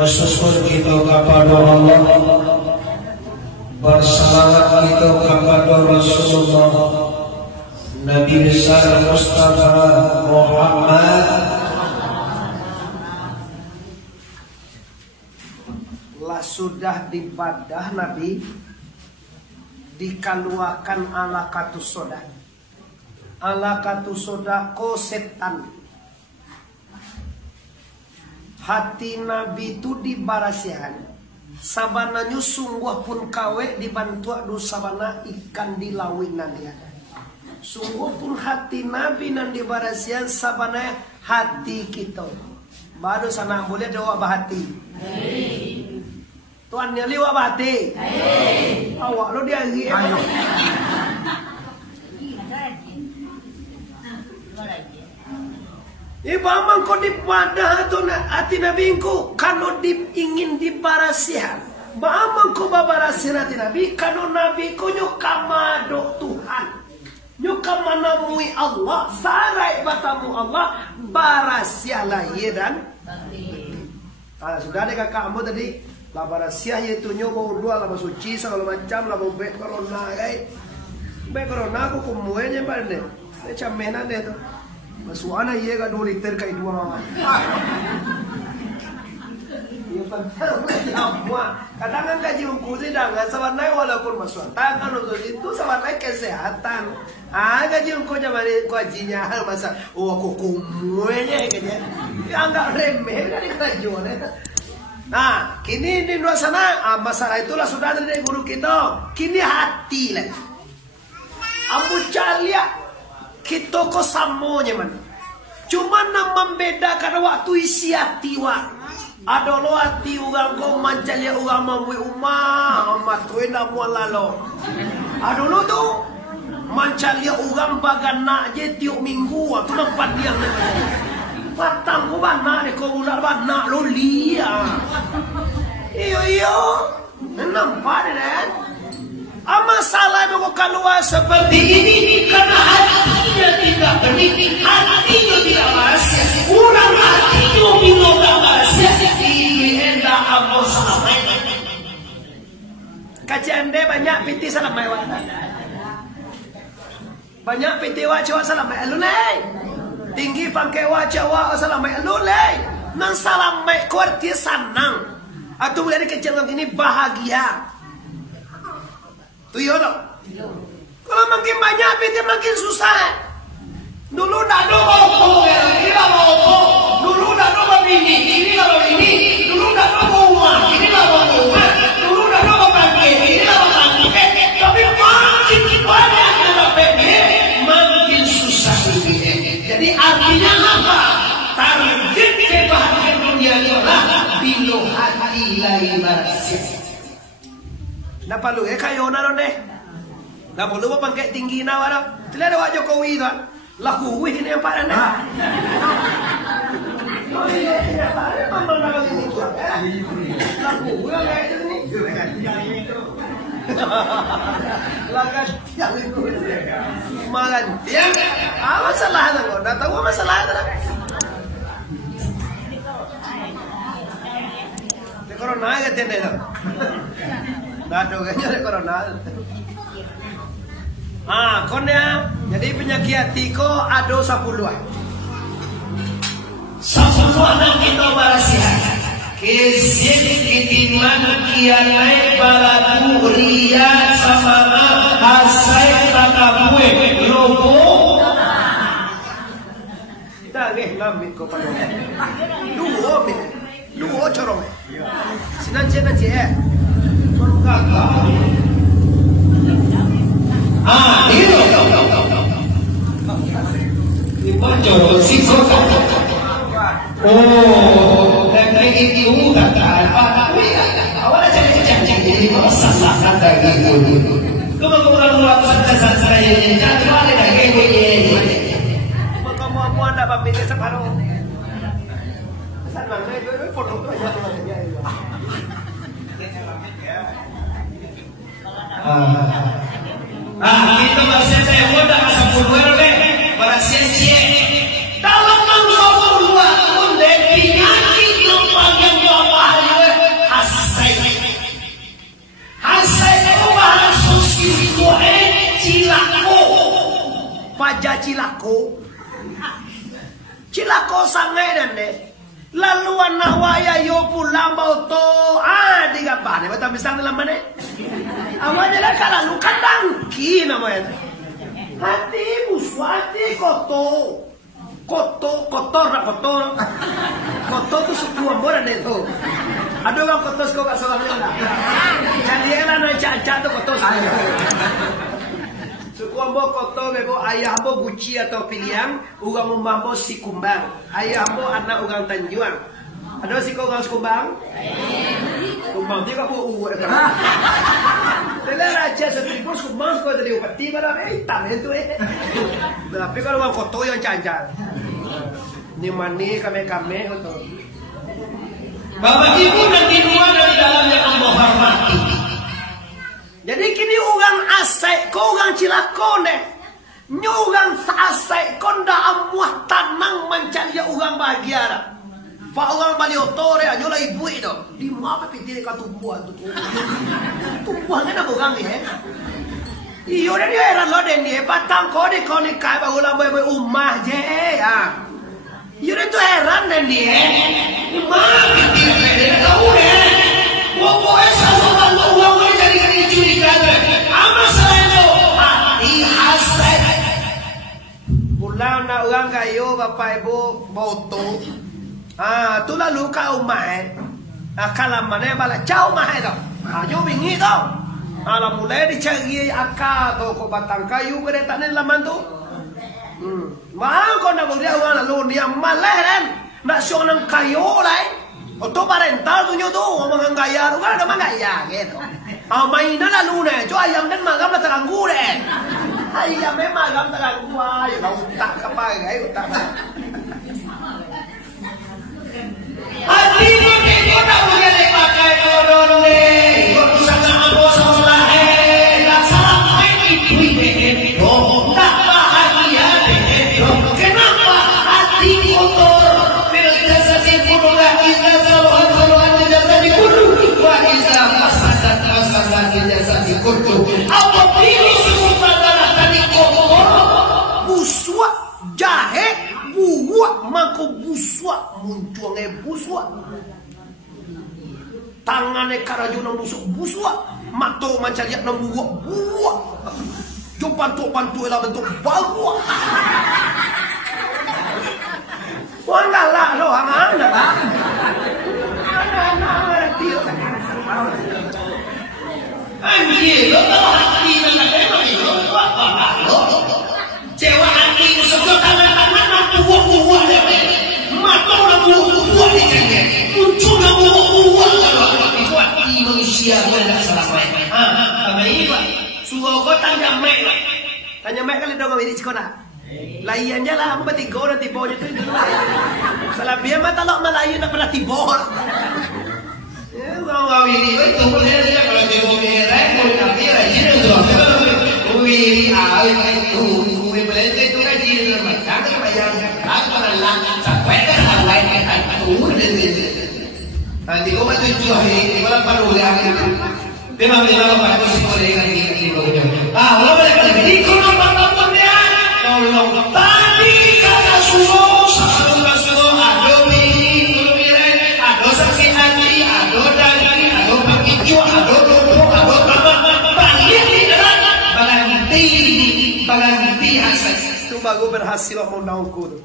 Bersyukur kita kepada Allah, bersalawat kita kepada Rasulullah Nabi besar Mustafa Muhammad. Lah sudah dibadah Nabi dikaluakan ala katus soda. Ala katus soda ko setan. Hati Nabi itu dibarasihan. Sabananya sungguh pun kawe dibantu adu sabana ikan di lawinan dia. Sungguh pun hati Nabi nan dibarasihan sabana hati kita. Baru sana boleh doa bahati. Tuan nyali wa bahati. Awak lo dia lagi. Ibamang ko dipadah to na ati Nabi ko kano ingin dibarasihan. Baamang ko babarasihan ati Nabi kano Nabi ko nyo kamado Tuhan. Nyo kamanamui Allah, sarai batamu Allah, barasialah ye dan. Sudah ada kakakmu tadi, lah barasiah itu nyo mau dua lah suci segala macam lah mau be corona be corona ko kumuenya bande. Macam mana deh tu. Masuana ye ga 2 liter kai 2 mama. Ye pantang apa? Kadang gaji ungkusi dah nggak sabanai walaupun masuan. Tangan untuk itu sabanai kesehatan. Gaji ungku zaman gajinya hal masa. Aku kumuenya kayaknya. Anggap remeh dari kerajaan. Nah, kini di luar sana masalah itulah sudah ada dari guru kita. Kini hati lah. Abu Calia kita kok samonya man. Cuma nak membedakan waktu isi hati wa. Ada lo hati ugang ko mancalia ugang mamui umah amat wena mualalo. Ada lo tu mancalia ugang bagana je tiuk minggu tu nampak dia le. Patang ko bana de ko ular bana lo lia. Iyo nampak deh. Masalah yang keluar seperti ini karena hatinya tidak benih, hatinya tidak rahasia, kurang hatinya bila tak rahasia, ini hendak Allah salamai. Kajian dia banyak piti salamai wala, banyak piti wajah salamai alulai, tinggi pangkai wajah salamai alulai, nang salamai kuarti sanang, atau mulai kecil ini bahagia. Tuh dong. Kalau makin banyak pintu makin susah. Dulu dah ada bau, ini dah bau. Dulu dah ada bini, ini dah bini. Dulu dah ada rumah, ini dah rumah. Dulu dah ada bangke, ini dah bangke. Tapi makin banyak ada bini, makin susah hidupnya. Jadi artinya apa? Target kebahagiaan dunia adalah bila hati lain bersih. Nak perlu kayo na ron deh. Nak perlu apa pangkat tinggi na wala. Sila ada wak Jokowi tu. Laku wih ni yang padan dah. Laku wih kayak ni. Lakat yang itu. Malan tiang. Masalah tu. Dah tahu masalah tu. Ni corona ke tiang dah. Nado kayaknya corona. Konya jadi penyakit hati ko ado 10. 10 anak kita barasihan. Kesin kitiman kianai balatu ria samana hasai takabue lobo. Kita nggih ngambil ko pada. Duo corong. Sinan itu. Dibaca siswa. Dan itu kata apa? Awalnya jangan jadi masalah kata gitu. Kemudian saja saya jadi ada lagi gitu. Kamu ada pamit separuh. Sana saya foto tu aja. Kita bahasa saya muda masa puluhan deh, bahasa cie. Dalam mangsa puluhan pun deh penyakit yang panjang jauh baja Cilako sangai dan deh. Lalu anak waya yo pulang bau to di kapane mata pisang dalam mana? Awalnya lah kalau kandang ki namanya. Hati buswati kotor tu suku amboran itu. Aduh kan kotor kau kat salahnya lah. Jadi lah nak cacat tu kotor saya. Suku ambo kotor bebo ayah ambo guci atau pilihan, ugang umambo si kumbang. Ayah ambo anak ugang tanjuang. Ada si kau ugang kumbang? Kumbang dia kau uang. Telah raja setripur kumbang kau jadi upati barang hitam itu Tapi kalau ugang kotor yang cacat. Ni mani kami untuk. Bapak Ibu dan Ibu dari dalam yang Allah hormati. Jadi kini orang asai, kau orang Cilakon deh. Nyugang asai konda amuah tanang mencari orang bahagia dah. Pak orang balik otore aja lah ibu itu. Di mana pintir kat tumbuhan tu? Tumbuhan kan apa orang ni? Iyo dia heran lo deh ni. Patang kau ni kai baru lah boy umah je ya. Iyo dia tu heran deh ni. Mana pintir dia tahu deh. Pokoknya sasaran lo uang boleh jadi curiga deh. Apa selain lo? Hati asai. Pulang nak orang kayu bapak ibu boto. Tu lalu kau mai. Kalau mana bala jauh mai tau. Jauh bingi tau. Kalau mulai dicari akar tu kau batang kayu ke dekat ni laman tu. Mahal kau nak boleh orang lalu dia malah kan. Nak siang nang kayu lah. Tu parental tu nyo tu orang gaya tu kan ada gaya gitu. Mainan lalu ni. Tu ayam dan magam lah teranggu deh. Ayam memang magam teranggu. Ayo kau utak apa gaya utak. Hati itu tak boleh dipakai kodon ni. Kau sangat ambo sebelah tak sampai ibu itu tak bahagia itu. Kenapa hati kotor? Bila saja kurang kita saluhan tidak tadi kudu. Wajib masakan tidak tadi kudu. Apa pilih semua darah tadi kotor? Busuk jahe. Buat mangko busuk muncul busuk. Tangannya karajuna busuk. Mato mencari nak buat. Jumpa pantu lah bentuk baru. Wah lah lo mana lah. Anjir, lo tahu hati lo. Cewa hati itu sebut tangan-tangan buah-buah dia. Mata orang buah-buah dia. Muncul orang buah-buah itu hati manusia boleh salah main. Apa ini pak? Suruh kau tanya Mek lah. Tanya Mek kan ada orang ini sekolah. Layan je lah, apa tiga orang tiba je tu. Salah biar mata lok Melayu nak pernah tiba. Orang ini itu boleh dia kalau dia merah, boleh tapi lah jadi tu. Wiri itu, boleh itu kan dia macam macam apa lah, sampai ke lain kan tu dia. Nanti kau macam tu hari, malam baru dia. Memang dia malam baru sih boleh kan dia. Orang mereka ni kau nampak dia. Tolong tadi kata suruh ado mirai, ado saksi hati, ado daging, ado pakicu, ado dodo, ado tambah banyak Baganti hasil. Tu bagus berhasil mau daunku tu.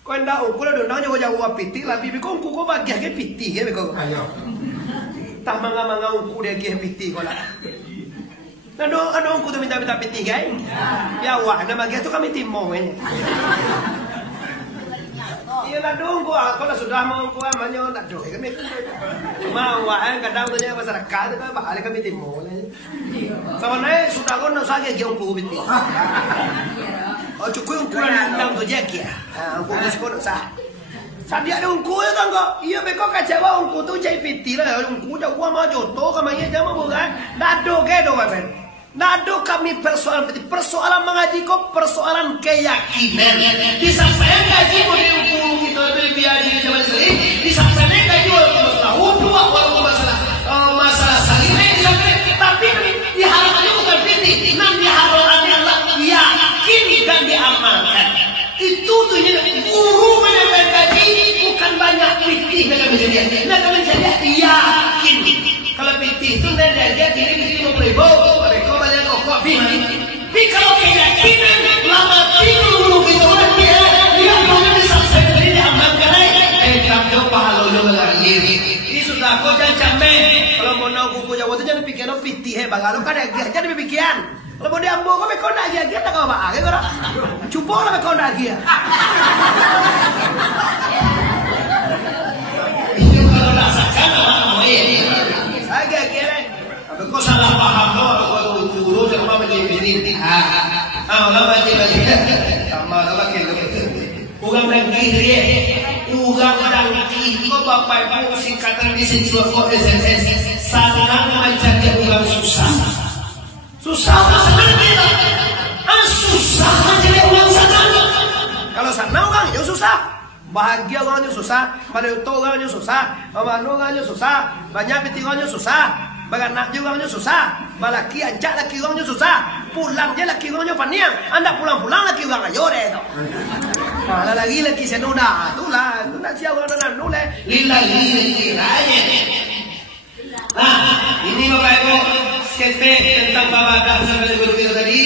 Kau daunku lah daunnya kau jauh piti lah. Bibi kau kau bagi ke piti ke kau. Tak manga unku dia ke piti kau lah. Ada unku tu minta piti kan? Ya wah, nama dia tu kami timong ini. Iya lah dong gua kalau sudah mau gua manyo nak doh kami mau kan kadang tu nya masyarakat tu kan balik kami timur sebenarnya sudah kau nak sakit giung ku binti oh cukup ukuran undang tu je kia aku sekolah sah tadi ada ungku ya kan kok iya beko kecewa ungku tu jadi binti lah ungku jauh gua mau jodoh kamanya jangan bukan dado ke do kan nado kami persoalan mengaji kok persoalan keyakinan disampaikan gaji boleh ukur kita lebih haji zaman sering disampaikan gaji masalah wudhu walaupun masalah salimah disampaikan tapi diharapannya bukan fitih nan diharapannya Allah yakin dan diamal pitih nak kami jadi. Nak kami jadi yakin. Kalau pitih itu dan dia kini pitih 50.000. Mereka banyak kok bini. Tapi kalau keyakinan lama tidur itu dia boleh disampaikan dari amalkan. Kamu pahala lo lagi. Ini sudah kau jangan camai. Kalau mau nak kuku Jawa tu jangan fikir lo pitih bagalo kan dia jadi pikiran. Kalau mau diambil kau mekon lagi dia tak kau apa? Kalau cuba lah mekon lagi. Itu kalau rasakan orang mau ini. Saya kira. Tapi kau salah paham kalau dulu jangan macam ini. Orang macam ini. Sama orang kira. Ugang dan kiri, ugang dan kiri. Kau bapak ibu singkatan di sini kau SSS. Senang macam dia ugang susah. Susah senang dia. Susah macam dia ugang senang. Kalau senang orangnya susah. Bahagia orangnya susah. Manusia orangnya susah. Memanu orangnya susah. Banyak piti orangnya susah. Baganak juga orangnya susah. Balaki ajak laki orangnya susah. Pulang je laki orangnya paniang. Anda pulang-pulang laki orang ayo deh. Malah lagi laki senuda. Itulah. Itu nak siapa orang nule. Lillahi aja. Nah, ini Bapak Ibu sketch tentang babadah sampai guru kita tadi.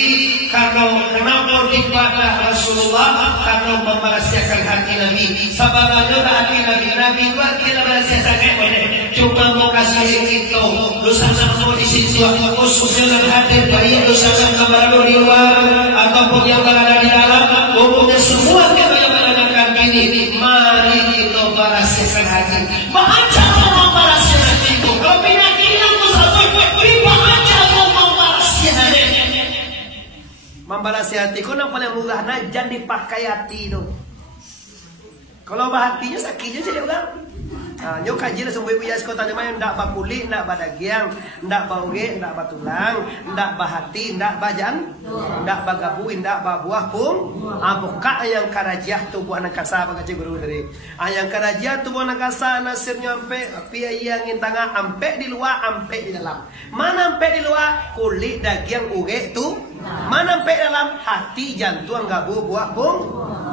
Karena kenapa ibadah Rasulullah karena mempersiapkan hati Nabi. Sabarnya hati Nabi buat kita bersiapkan boleh. Cuma mau kasih kita. Dosa sama di situ khususnya dan hadir baik dosa sama di luar ataupun yang berada di dalam. Umumnya semua kita yang melakukan ini. Mari kita bersiapkan hati. Baca mempersiapkan hati. Kalau penyakit yang musafir, baca mempersiapkan hati. Membalas hati, kau yang paling murah nak jangan dipakai hati tu. Kalau hatinya sakitnya jadi orang. Nyok kaji lah semua ibu ya sekolah tanya main ndak bakulit, ndak badagiang, ndak bauge, ndak batulang, ndak bahati, ndak bajan, ndak bagabu, ndak babuah pun. Buka yang karajiah tu buah nakasa bagaji guru dari. Yang karajiah tu buah nakasa nasir nyampe pia yang intanga ampe di luar, ampe di dalam. Mana ampe di luar kulit daging uge tu. Mana ampe dalam hati jantung gabu buah pun.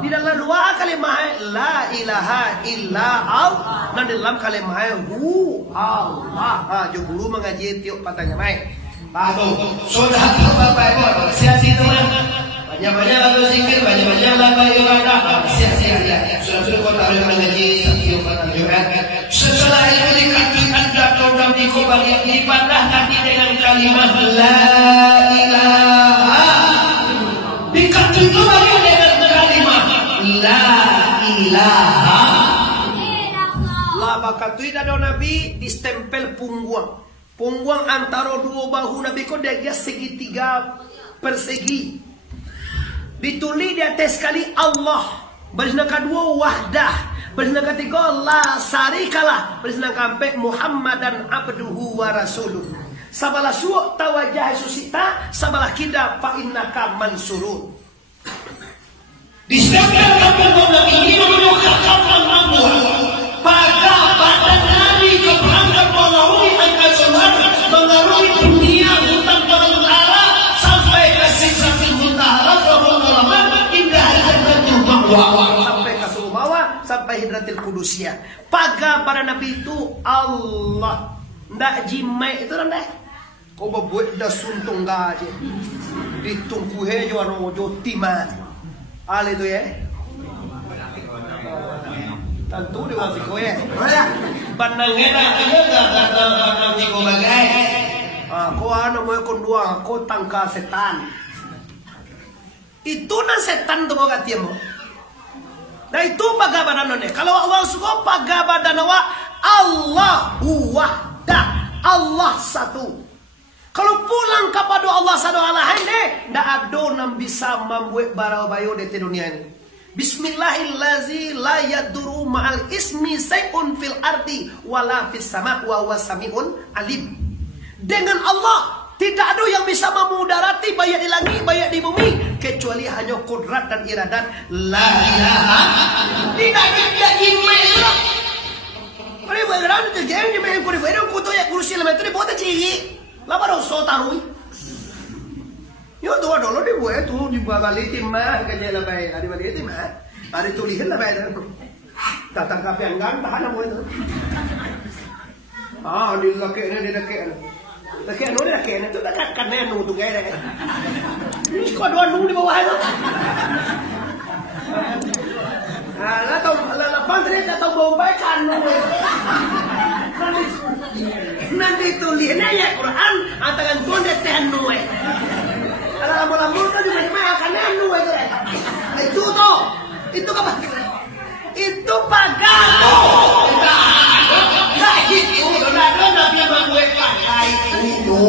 Di dalam luar kalimah la ilaha illa Allah. Dan di dalam kalimah hu Allah. Jo guru mengaji tiup patanya mai. Tu. Sudah Bapak Ibu, siap itu mah. Banyak-banyak lalu zikir, banyak-banyak lalu ibadah. Siap-siap ya. Sudah kau tahu mengaji tiup patanya Jumat. Setelah itu dikatakan datang dan dikobali ibadah nanti dengan kalimah la ilaha. Dikatakan lagi dengan kalimah la ilaha. Maka tu ada Nabi distempel punggung. Punggung antara dua bahu Nabi ko dia segitiga persegi. Ditulis di atas sekali Allah. Bersama kedua wahdah. Bersama ketiga la sarikalah. Bersama keempat Muhammadan abduhu wa rasuluh. Sabalah suuk tawajah susita. Sabalah kida fa innaka mansurun. Distempel punggung Nabi ini menukar Allah. Pada badan Nabi keberangkat melalui mengarungi dunia hutan perantara sampai ke Sidratul Muntaha indah Jannatul Ma'wa sampai ke Sumawa sampai Hidratil Qudusiyah. Pada pada Nabi itu Allah ndak jimai itu ndak. Kau buat dah suntung gaje ditungku hejo anu jo timan. Ale tu ya. Tentu dia masih kowe. Pandangan ada tiga bagai. Kau anu mau kondua, kau tangka setan. Itu na setan tu baga tiamo. Nah itu bagaimana none? Kalau Allah suka bagaimana wa Allahu wahdah, Allah satu. Kalau pulang kepada Allah satu Allah ini, ndak ada yang bisa membuat barang bayu di dunia ini. Bismillahirrahmanirrahim la yaduru ma'al ismi say'un fil ardi wala fis sama' wa huwa sami'un alim. Dengan Allah tidak ada yang bisa memudarati baik di langit baik di bumi kecuali hanya kudrat dan iradat la ilaha tidak ada imam. Mari bergerak tu jangan di main kuri bergerak kutu ya kursi lama itu dibuat ciri. Lama dah so tarui. Yo doa dulu dibuat tu di bawah litim mah kerja lebay. Ada balik litim mah. Ada tulisan lebay. Datang kapian kan tahan mo itu. Ah, di laki ni. Laki itu dekat kan nu tu gaya. Ini kau dua nu di bawah itu. La pantry atau Bombay kan nanti tulisnya ya Quran atakan tuan de tenu ala lambu kan di mana kan anu itu toh itu apa itu pagano nah itu dona dia membuat pakai itu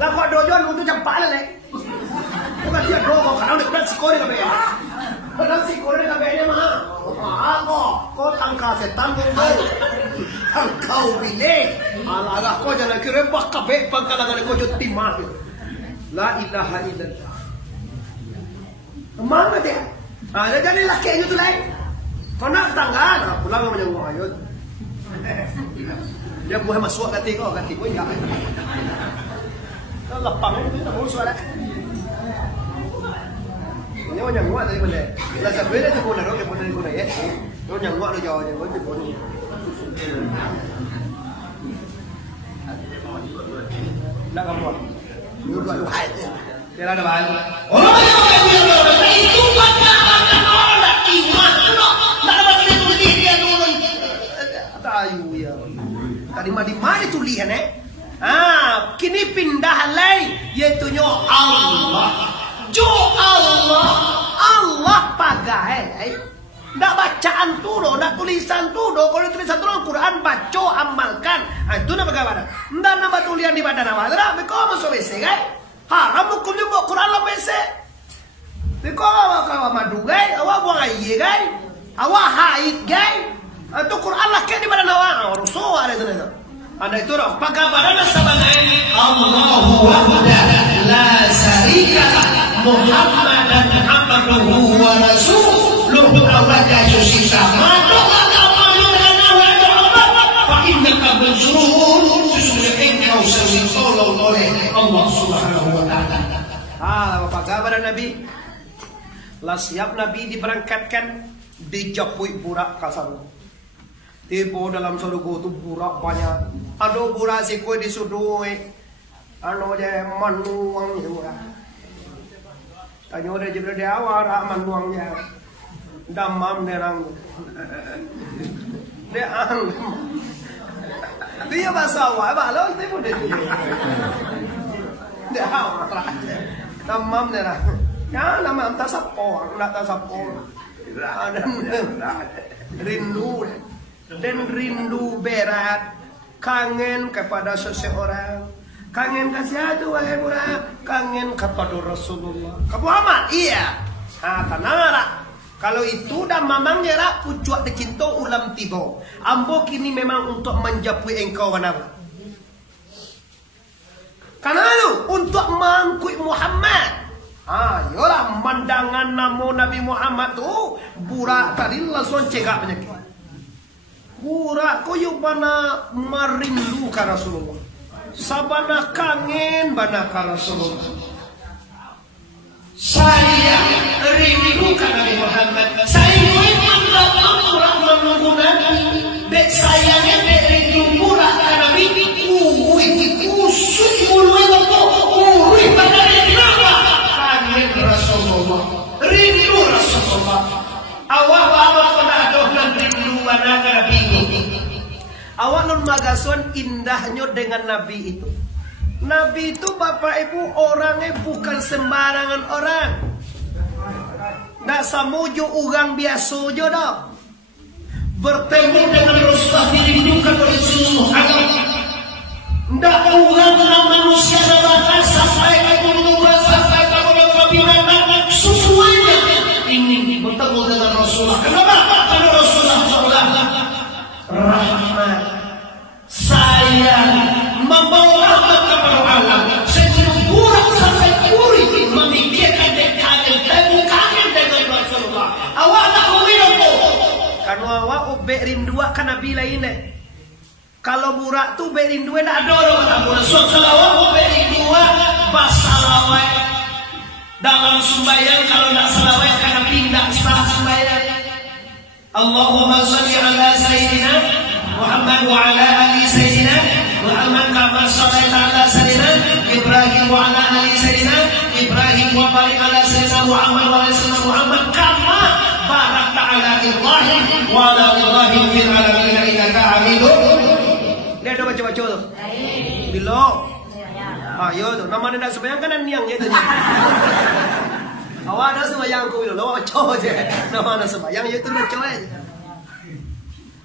lah kok dojon untuk cepat le bukan dia dogo kalau dia sikori ka be kalau sikori ka be dia mah kok tangka setan tangkau bile ala kok jangan kira pak kabe pangkalangan kok jut timah la ilaha illallah mana dia ada jadi laki itu lain kau nak tangga pulang sama yang ayat dia buah masuk kati kau ya lapang itu mau suara ini orang nguat tadi mana? Lah sebenarnya tu pun ada orang pun ada ya. Orang nguat tu jauh je, orang pun. Nak apa? Dua hai. Kira ada bahan. Orang yang itu pakai orang nak iman tu. Nak dapat tulis dia dulu. Tahu ya. Tadi di mana tulisan kini pindah lain yaitu Allah. Allah pagai ndak bacaan tudo, ndak tulisan tudo. Kalau tulisan tudo Quran baca amalkan. Itu nama bagaimana? Ndak nama tulisan di badan awak. Ndak beko masuk WC kan? Haram hukumnya buat Quran lah WC. Beko awak madu kan? Awak buang air kan? Awak haid kan? Itu Quran lah ke di badan awak. Rasul ada itu. Anda itu dong. Pakai badan sebagai Allahu Akbar la syarika Muhammadan abduhu wa rasuluhu awaka yusita madoka malu dengan Allah fa innaka majrur sesungguhnya engkau ditolong oleh Allah Subhanahu wa taala. Bapak kabar Nabi lah siap Nabi diberangkatkan dijapui burak kasar. Tiba dalam surga tu burak banyak. Ada burak si kue disudui. Anu je manuang burak. Tanya dia Jibril dia awak manuangnya. Damam nerang. Dia ang. Dia bahasa awak balon tiba dia. Dia awak. Damam nerang. Ya nama tak sapor, tak sapor. Rindu. Dan rindu berat, kangen kepada seseorang, kangen ke siapa wahai murah, kangen kepada Rasulullah. Ke Muhammad, iya. Tanara. Kalau itu dah mamang nyerah pucuak dicinta ulam tiba. Ambo kini memang untuk menjapui engkau wanaba. Karena itu untuk mangkui Muhammad. Yolah mandangan nama Nabi Muhammad tu burak tadi langsung cegak penyakit. Burak koyo bana merindu ka Rasulullah. Sabana kangen bana ka Rasulullah. Saya rindu ka Nabi Muhammad. Saya ingin Allah menunggu Nabi. Bet sayangnya bet rindu burak ka Nabi. Kusut mulu itu. Uri pada kenapa? Kangen Rasulullah. Rindu Rasulullah. Awak bawa pada adonan rindu bana ka Nabi. Awak non magason indahnya dengan Nabi itu. Nabi itu bapak ibu orangnya bukan sembarangan orang. Nak samuju orang biasa je dah. Bertemu dengan Rasulullah dirindukan oleh seluruh agama. Tidak orang dalam manusia sebatas sampai ke gunungan sampai ke binatang semuanya ingin bertemu dengan Rasulullah. Kenapa? Karena Rasulullah rahmat, sayang, membawa rahmat kepada alam. Sebelum burak sampai puri memikirkan dan kangen dengan Rasulullah. Awak tak kawin apa? Karena awak ubek rindua kan Nabi lain deh. Kalau burak tu ubek rindua nak ada orang tak boleh. So kalau awak ubek rindua basalawai dalam sembahyang kalau nak salawai kan Nabi tak sah sembahyang. Allahumma shalli ala Sayyidina Muhammad wa ala ali Sayyidina Muhammad kama shallaita ala Sayyidina Ibrahim wa ala ali Sayyidina Ibrahim wa barik ala Sayyidina Muhammad wa ala Sayyidina Muhammad kama barakta ala Ibrahim wa ala Ibrahim fil alamin innaka Hamidum. Lihat coba tuh. Bilo. Ayo tuh, namanya dah sembahyang kan niang itu. Awak dah sembahyang ku bilo, awak coba je. Nama sembahyang itu dah coba je.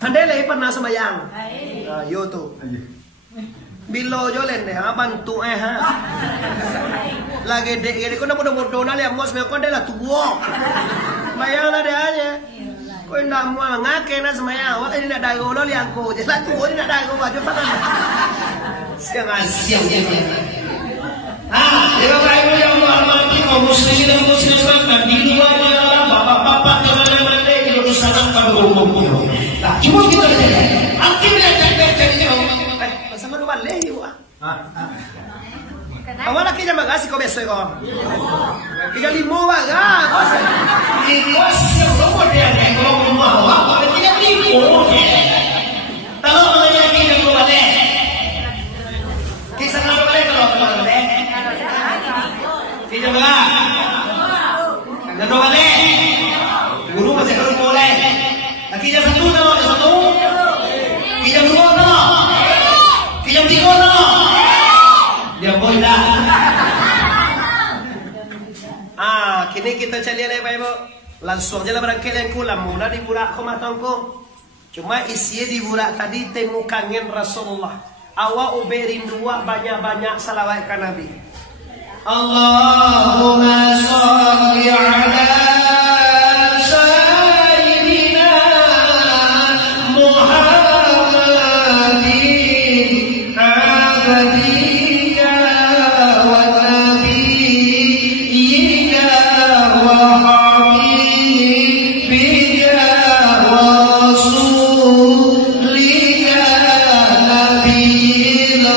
Andai lagi pernah sembahyang. Ayo tuh. Bilo jolen deh, bantu ha. Lagi dek, kau nak bodoh nak lihat mus kau dah lah tua. Sembahyang lah dia aja. Kau nak mual ngake nak sembahyang, awak ini nak dago lo lihat kau. Jelas tua ini nak dago baju pakai. Siang. Dia Bapak Ibu yang menghormati kaum muslimin dan muslimat di luar dalam bapak-bapak kemana-mana itu disarankan hukum. Nah, cuma kita lihat. Akhirnya cek-ceknya. Bersama dua balik yuk. Awak lagi jangan kasih kau besok kau. Kita lima bagai. Lima siapa kau dia yang kau mau awak? Kita lima. Kalau mengajar kita kau balik. Kisah nak balik kalau kau balik. Kita balik. Kita balik. Guru masih harus boleh. Kita satu satu. Kita dua tak. Kita tiga tak. Dia boleh dah. Kini kita cari lagi Pak Ibu. Langsung je lah barangkali yang kulam. Mula di burak kau matangku. Cuma isi di burak tadi temu kangen Rasulullah. Awak uberin dua banyak-banyak salawat ke Nabi. Allahumma shalli ala Sayyidina Muhammadin abadiyya wa nabiyyika wa habibika wa rasulika nabiyil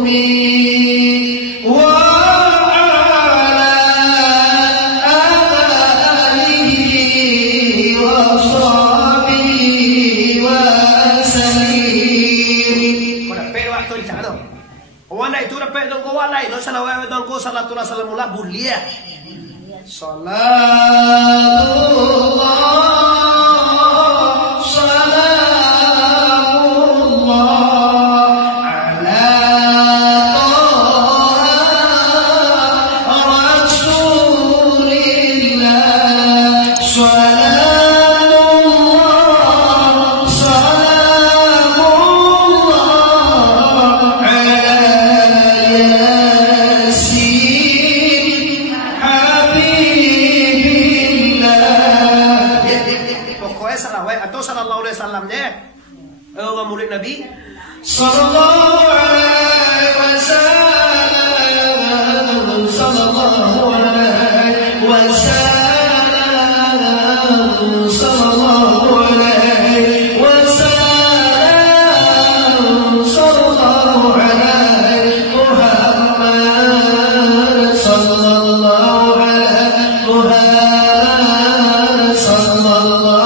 ummi wa Salatullah salamullah bulia. Salatullah salamullah ala Rasulillah. Salamullah salamullah ala sallallahu alaihi wasallam deh. Allah murid Nabi sallallahu alaihi wasallam sallallahu alaihi wasallam sallallahu alaihi wasallam sallallahu alaihi Muhammad sallallahu alaihi Muhammad sallallahu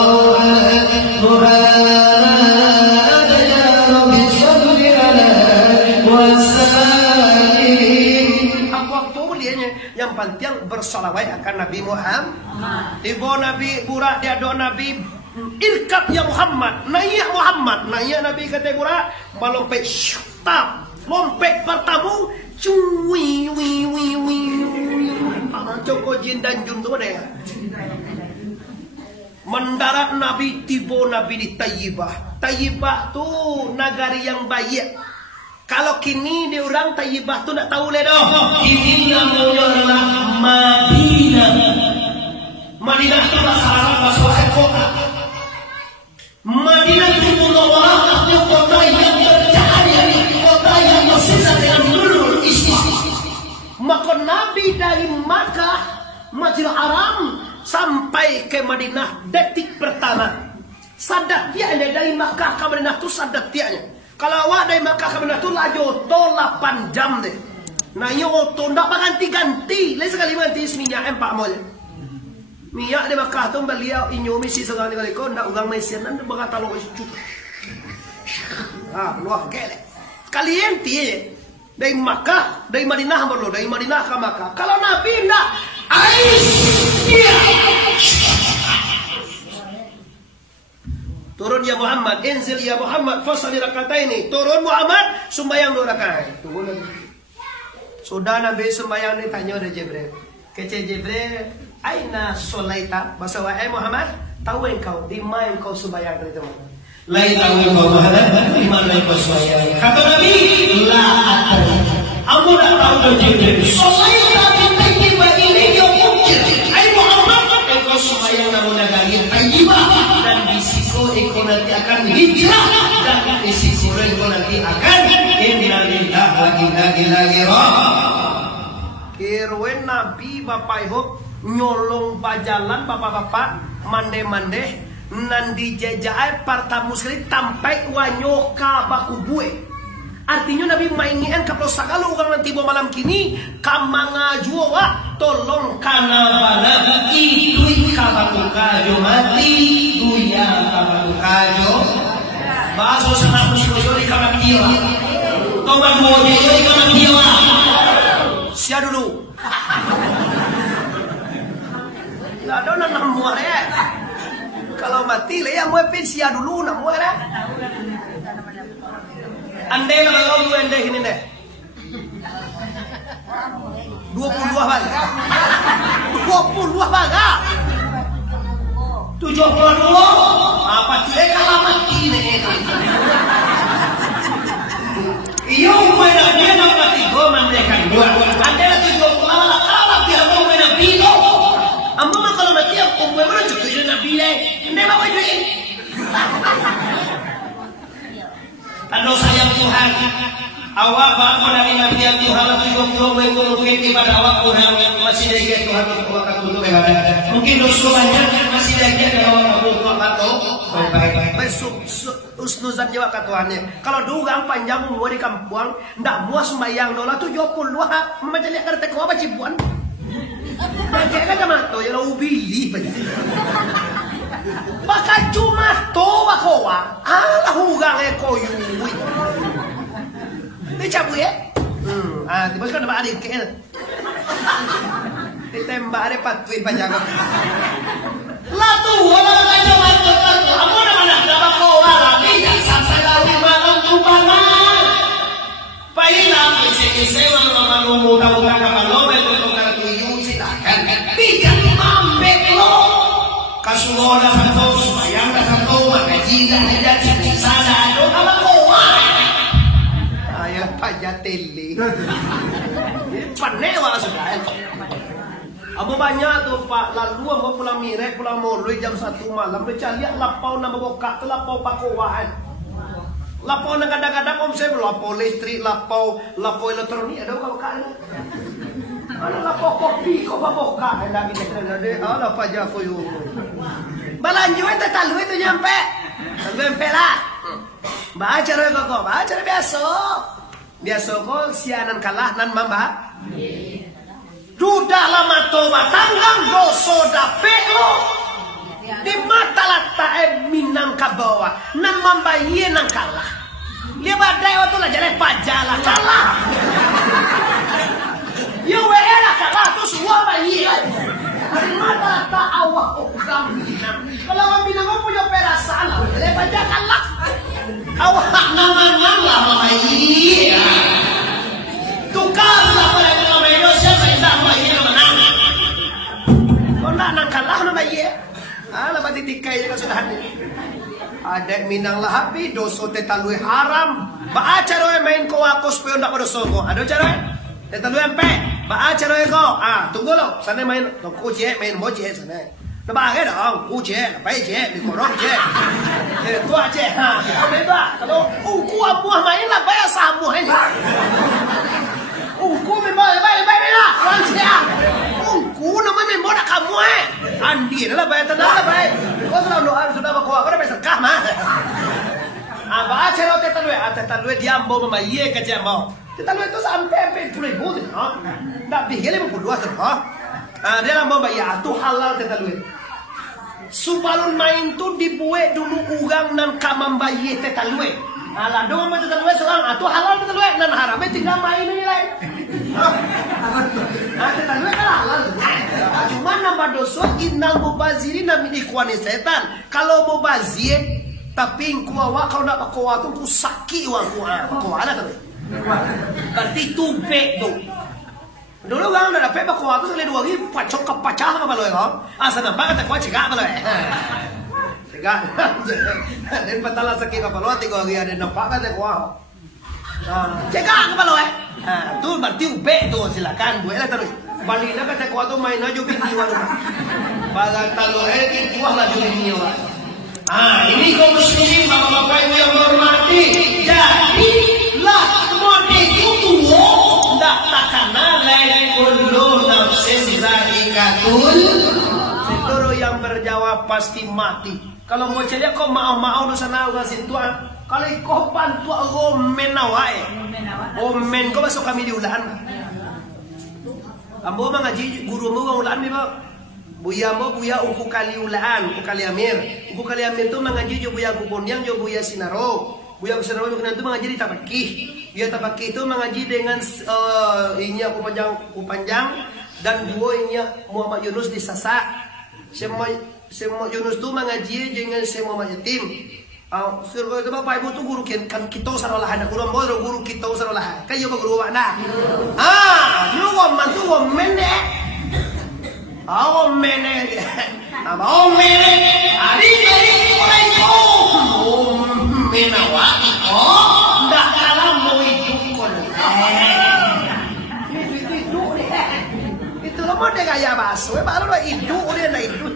yang penting bersalawat akan Nabi Muhammad. Ibu Nabi burak dia doa Nabi irkab ya Muhammad, naik Muhammad, naik Nabi kata burak, melompet tap, lompet pertama, cuy, Joko Jin dan Jun tu ada. Mendarat Nabi tiba Nabi di Tayyibah. Tayyibah tu negari yang baik. Kalau kini di orang Tayyibah tu nak tahu le doh. Kini namanya adalah Madinah. Madinah itu bahasa Arab bahasa kota. Madinah itu Munawwarah artinya kota yang bercahaya, kota yang bersinar dengan nurul Islam. Maka Nabi dari Makkah, Masjidil Haram sampai ke Madinah detik pertama. Sadat tiaknya dari Makkah ke Madinah tu sadat tiaknya. Kalau awak dari Makkah ke Madinah tu laju oto 8 jam deh. Nah, ini oto ndak ganti-ganti. Lain sekali ganti minyak 4 mol. Minyak di Makkah tu beliau inyo misi seorang ni kau nak ugang mesin dan berkata lo itu. Luar kele. Kalian tiye dari Makkah, dari Madinah berlo, dari Madinah ke Makkah. Kalau Nabi ndak, turun ya Muhammad, inzil ya Muhammad, fasali rakataini. Turun Muhammad, sembahyang 2 rakaat. Turun. Sudah Nabi sembahyang ni tanya oleh Jibril. Kece Jibril, aina solaita? Bahasa wahai Muhammad, tahu engkau di mana engkau sembahyang dari teman? Lain tahu engkau Muhammad, di mana engkau sembahyang? Kata Nabi, la atari. Aku tak tahu kau Jibril. Solaita binti ini dia mungkin. Hai Muhammad, engkau sembahyang namun negari Tayyibah dan di siku engkau nanti akan hijrah dan di siku engkau nanti akan inna lillahi wa inna ilaihi raji'un. Kirwen Nabi Bapak Ibu nyolong pajalan bapak-bapak mande-mande nandi jejai parta muslim tampai wanyoka bakubue. Artinya Nabi maingian kapal sagalo orang nanti malam kini kamanga juwa tolong Kana bana idui kabakukajo mati duya kabakukajo baso sana musyoyo di kabakiwa toba moje di kabakiwa sia dulu. Lah dona namuar ya. Kalau mati le ya mau sia dulu namuar ya. Andai na kalau lu andai ini deh. 22 baga. 22 baga. 72 apa dia kalau mati nih iyo buena dia nak mati gua mandekan dua andai na 70 lah kalau dia mau buena pino ambo mah kalau mati aku mau merujuk ke nabi deh andai mau duit kalau sayang Tuhan awak bapak dari nabi Tuhan lagi ngomong kepada awak Tuhan masih ada Tuhan untuk ibadah mungkin dosa banyak masih ada kalau awak atau baik usnuzan jawa katuannya. Kalau dugang panjang mau di kampung ndak muas sembayang dola 70 macam lihat kereta kau apa cipuan. Baca kan sama tu ya lo ubili banyak. Maka cuma toa kowa ala hugang ekoyu. Ini cabut ya? Tiba kan dapat adik ke? Ditembak ada patuin panjang. Latu wala kajo mato latu amo na mana dapat kowa tapi sampai lalu malam tupana. Paila isi malu muda kapalo betul tuyu silakan. Tidak mambek lo. Kasulola satu sumayang satu makaji dah jadi sana do apa kowa. Ayah pajateli. Panewa sudah. Abo banyak tu Pak, lalu abo pulang mirek, pulang moloi jam 1 malam. Dia lihat lapau nama bokak tu lapau pakowan. Lapau nak kadang-kadang om saya lapau listrik, lapau elektronik ada kalau kak ni. Ada lapau kopi, kopi bokak lagi ada. Ada apa jafo yo. Balanju itu talu itu nyampe. Sampai lah. Baca kok, baca biasa. Biasa kok sianan kalah nan mamba. Duda lama toba tanggang doso dape lo di mata lata minang kabawa nan mambaye nang kalah dia badai waktu lah jalan pajala kalah yo wera kalah tu semua bayi di mata lata awak orang minang kalau orang minang mau punya perasaan lah jalan pajala kalah awak Nama lah bayi tukar lah pada Indonesia nang kalah na bayi. Lepas ditikai dia sudah hadir. Ada minang lah habi doso tetalui haram. Baca roe main ko aku supaya ndak doso ko. Ada cara tetalui empe. Baca roe ko. Tunggu lo. Sana main ku je main mo je sana. Na ba ke dong ku je, pai je, di korong je. Tua je. Apa itu? Kalau ku amu main lah bayar samu hai. Ku memang baik lah. Lansia. Ku namanya memang nak kamu Andi adalah baik tenang baik. Kau sudah bawa kau dah besar kah mah? Baca lo tetalui diambo mama ye ke jambo. Tetalui itu sampai 40,000 tu, nak bihele 50 tu, Dia lah mau bayar tu halal teta luet. Subalun main tu dibuat dulu urang nan kamam bayi teta luet. Alah dong mau teta luet seorang tu halal teta luet nan haramnya tinggal main ni lain. Teta luet kan halal. Cuma nama dosa innal mubaziri namin ikhwani setan. Kalau mubazir tapi kuawa kalau nak kuawa tu ku sakit wang kuawa ada tu. Berarti tubek tu. Dulu orang dah dapat bakwa tu sekali 2 hari pacok kepacah apa loh kau? Asal nampak kata kau cegak apa loh? Cegak. Dan patalah sakit apa loh? 3 hari ada nampak kata kau. Cegak apa loh? Tu berarti ubek tu silakan buatlah terus. Balina kata kau tu main aja bini walau. Bagai talor itu lah juga bini walau. Ini kaum muslimin bapak-bapak ibu yang hormati. Jadilah mode itu ndak takana lain kullu nafsin zaikatul. Seluruh yang berjawab pasti mati. Kalau mau celia kau mau dosa na uga sintuan. Kalau kau bantu omen awai. Omen kau masuk kami diulan. Ambo mengaji guru mu ulan ni ba. Buya mo buya uku kali ulaan, uku kali amir. Uku kali amir tu mengaji jo buya kukunyang jo buya sinaro. Buya sinaro tu mengaji di tapakih. Buya tapakih tu mengaji dengan ini aku panjang dan dua ini Muhammad Yunus di Sasak. Semua Yunus tu mengaji dengan Muhammad Yatim. Surga itu bapak ibu tu guru kan kita sarolahan guru ambo guru kita sarolahan. Kayo ba guru mana? Lu mantu mende. Mene, hari mulai kau, menawati kau, tak kalah mau hidup kau. Itu dia, itu lo mau dia gaya basu, baru lo hidup dia nak hidup.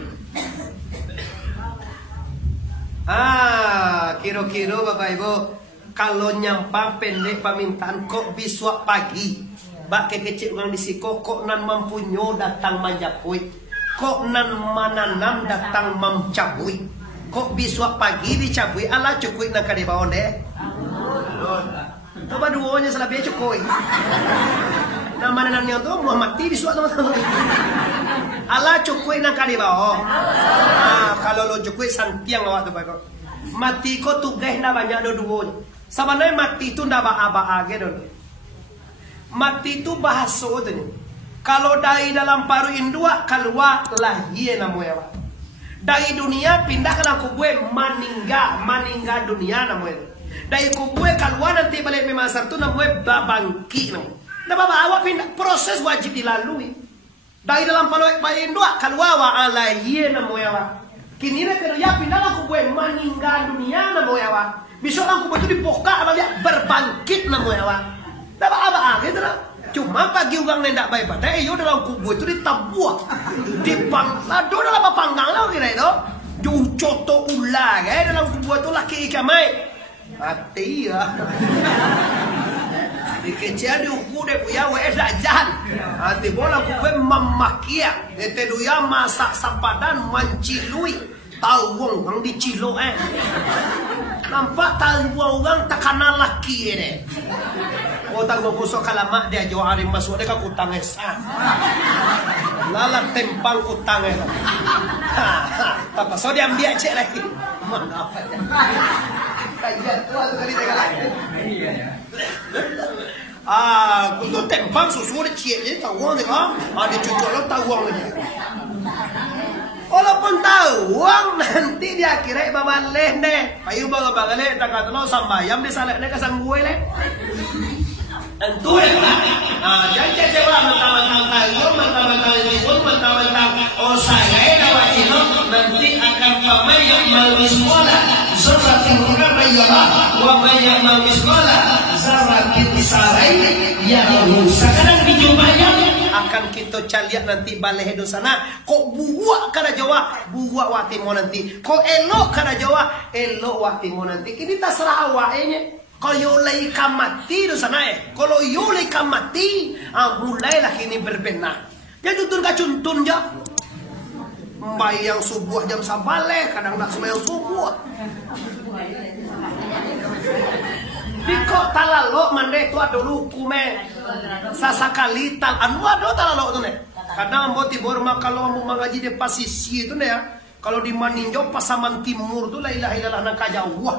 Kira-kira bapak ibu, kalau nyampang pendek permintaan kok biswa pagi. Bak kecil orang disiko kok nan mempunyo datang manjapui, kok nan mananam datang memcabui, kok biswa pagi dicabui ala cukui nak kade bawon deh. Coba duonya salah biar cukui. Nama mananamnya tu Muhammad ti biswa teman-teman. Ala cukui nak kade bawon. Kalau lo cukui santiang awak tu baik. Mati ko tugas na banyak do duonya. Sebenarnya mati tu ndak ba-aba age do. Mati itu bahasa tu ni. Kalau dari dalam paru indua keluar lahir namanya. Dari dunia pindah ke dalam kubur maningga dunia namanya. Dari kubur keluar nanti balik memasar tu namanya babangki namanya. Dah bawa pindah proses wajib dilalui. Dari dalam paru indua keluar lahir namanya. Kini nak kerja pindah ke kubur maningga dunia namanya. Besok orang kubur tu dipoka namanya berbangkit namanya. Dapat apa gitu lah. Cuma pagi orang nendak baik pada yo dalam kubur itu ditabuak. Lado dalam panggang lah kira itu. Ju coto ular dalam kubur itu laki ikan mai. Mati ya. Dikecil diukur dia punya wae dajan. Hati bola kubur memakia. Ete duya masak sampadan mencilui. Tahu orang dicilo nampak tahu orang tak kenal laki ni. Oh tak gosok kalamak dia jauh hari masuk dia kan kutang esan. Lala tempang kutang esan. Apa so dia ambil cek lagi. Mana apa dia? Kajian tua tu kali tengah lagi. Kutu tempang susu dia cek je tahu orang ni kan. Dia cucuk lo tahu orang ni. Walaupun tahu uang nanti dia kira babaleh deh. Ayo bawa bagaleh tak kata lo sambayam di saleh deh kasang gue leh. Tentu ya lah. Jangan coba mentang-mentang tahu, mentang-mentang itu, mentang-mentang saya dah wajib nanti akan pamer yang mau sekolah. Zaratin bukan bayar, wabah yang mau sekolah. Zaratin sarai yang sekarang dijumpakan akan kita caliak nanti balik hidup sana. Kok buak kada jawab, buak watimu nanti. Kok elok kada jawab, elok watimu nanti. Kini terserah awaknya. Kalau yulai kamati do sana kalau yulai kamati, mulailah kini berbenah. Dia cuntun je. Bayang subuh jam sabaleh, kadang nak semayang subuh. Biko talalo mande tu ada luku me. Sasakali tal anu ada talalo tu ne. Kadang ambo tibor kalau mau mengaji di pasisi itu ya. Kalau di Maninjau Pasaman Timur tuh la ilaha illallah nang kajawah.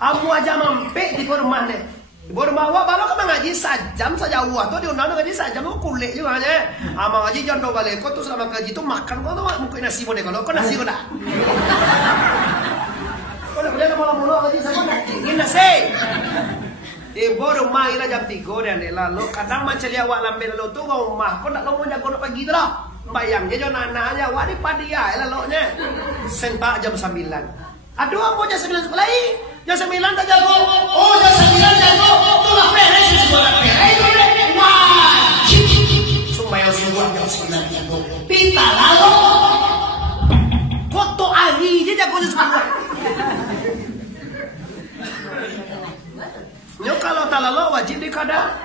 Amu aja mampe di rumah deh. Di rumah wah baru kan ngaji sajam saja wah tuh diundang ngaji sajam tuh kulit juga aja. Ama ngaji jangan balik kok tuh selama ngaji tuh makan kok tuh mungkin nasi boleh kalau kok nasi kok dah. Kok dah boleh mula ngaji sama ini nasi. Di rumah ira jam 3 dan lalu kadang macam dia awak lambe lalu tuh rumah kok nak mau jago nak pagi tu lah. Bayang dia jangan anak aja wadi padia lalu nya. Sentak jam 9. Aduh aku jam 9 sekolah jam 9 tak jago. Oh jam 9 jago. Tu lah beres semua beres tu deh. Wah. Supaya semua jam 9 jago. Pita lalu. Kok tu hari je jago semua. Nyo kalau tak lalu wajib dikada.